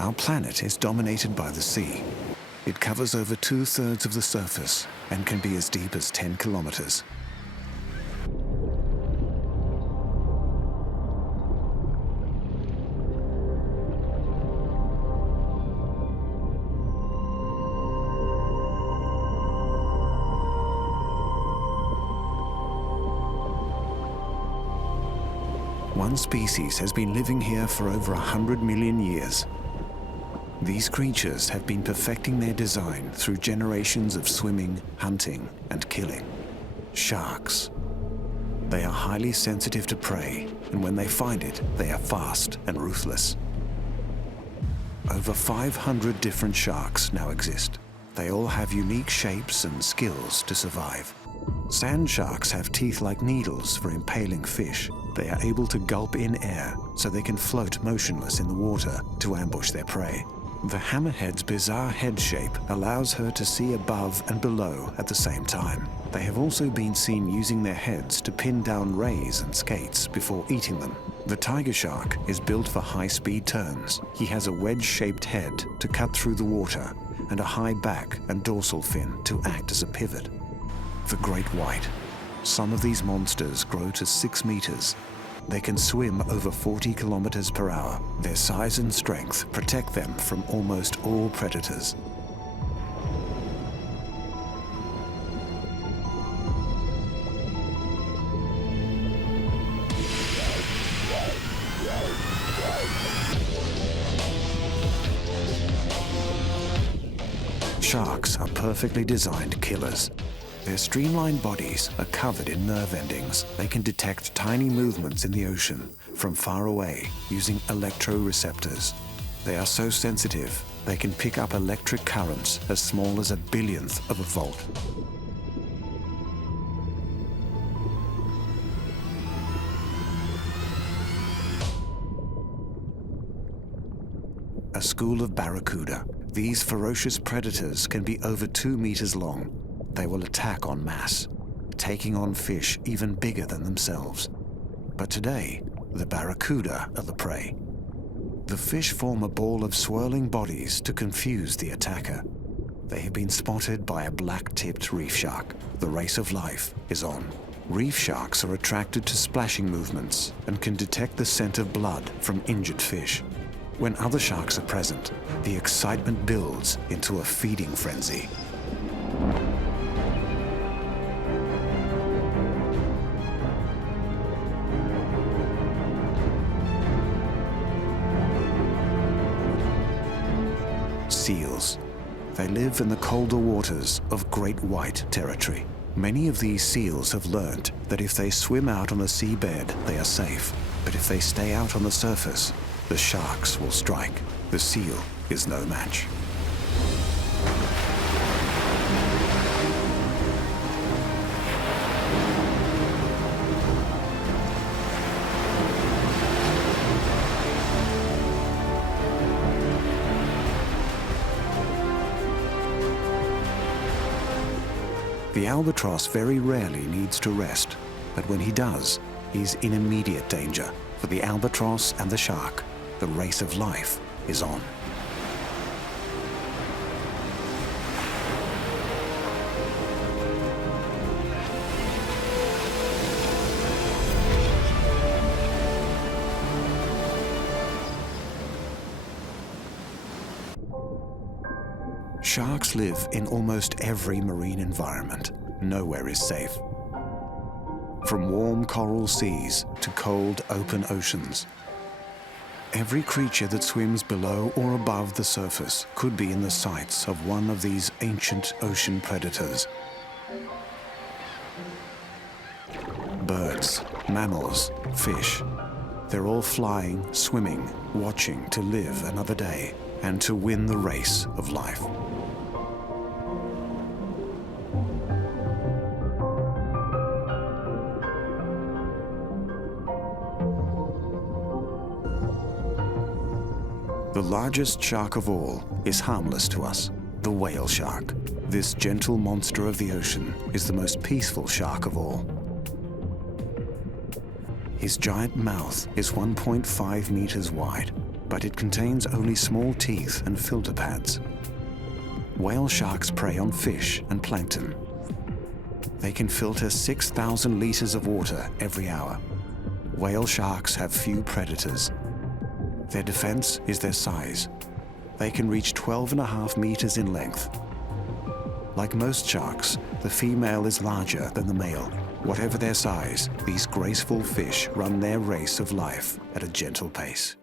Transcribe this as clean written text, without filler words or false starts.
Our planet is dominated by the sea. It covers over 2/3 of the surface and can be as deep as 10 kilometers. One species has been living here for over 100 million years. These creatures have been perfecting their design through generations of swimming, hunting, and killing. Sharks. They are highly sensitive to prey, and when they find it, they are fast and ruthless. Over 500 different sharks now exist. They all have unique shapes and skills to survive. Sand sharks have teeth like needles for impaling fish. They are able to gulp in air so they can float motionless in the water to ambush their prey. The hammerhead's bizarre head shape allows her to see above and below at the same time. They have also been seen using their heads to pin down rays and skates before eating them. The tiger shark is built for high-speed turns. He has a wedge-shaped head to cut through the water and a high back and dorsal fin to act as a pivot. The great white. Some of these monsters grow to 6 meters. They can swim over 40 kilometers per hour. Their size and strength protect them from almost all predators. Sharks are perfectly designed killers. Their streamlined bodies are covered in nerve endings. They can detect tiny movements in the ocean from far away using electroreceptors. They are so sensitive, they can pick up electric currents as small as a billionth of a volt. A school of barracuda. These ferocious predators can be over 2 meters long. They will attack en masse, taking on fish even bigger than themselves. But today, the barracuda are the prey. The fish form a ball of swirling bodies to confuse the attacker. They have been spotted by a black-tipped reef shark. The race of life is on. Reef sharks are attracted to splashing movements and can detect the scent of blood from injured fish. When other sharks are present, the excitement builds into a feeding frenzy. Seals. They live in the colder waters of Great White Territory. Many of these seals have learned that if they swim out on the seabed, they are safe. But if they stay out on the surface, the sharks will strike. The seal is no match. The albatross very rarely needs to rest, but when he does, he's in immediate danger. For the albatross and the shark, the race of life is on. Sharks live in almost every marine environment. Nowhere is safe. From warm coral seas to cold open oceans. Every creature that swims below or above the surface could be in the sights of one of these ancient ocean predators. Birds, mammals, fish. They're all flying, swimming, watching to live another day and to win the race of life. The largest shark of all is harmless to us, the whale shark. This gentle monster of the ocean is the most peaceful shark of all. His giant mouth is 1.5 meters wide. but it contains only small teeth and filter pads. Whale sharks prey on fish and plankton. They can filter 6,000 liters of water every hour. Whale sharks have few predators. Their defense is their size. They can reach 12.5 meters in length. Like most sharks, the female is larger than the male. Whatever their size, these graceful fish run their race of life at a gentle pace.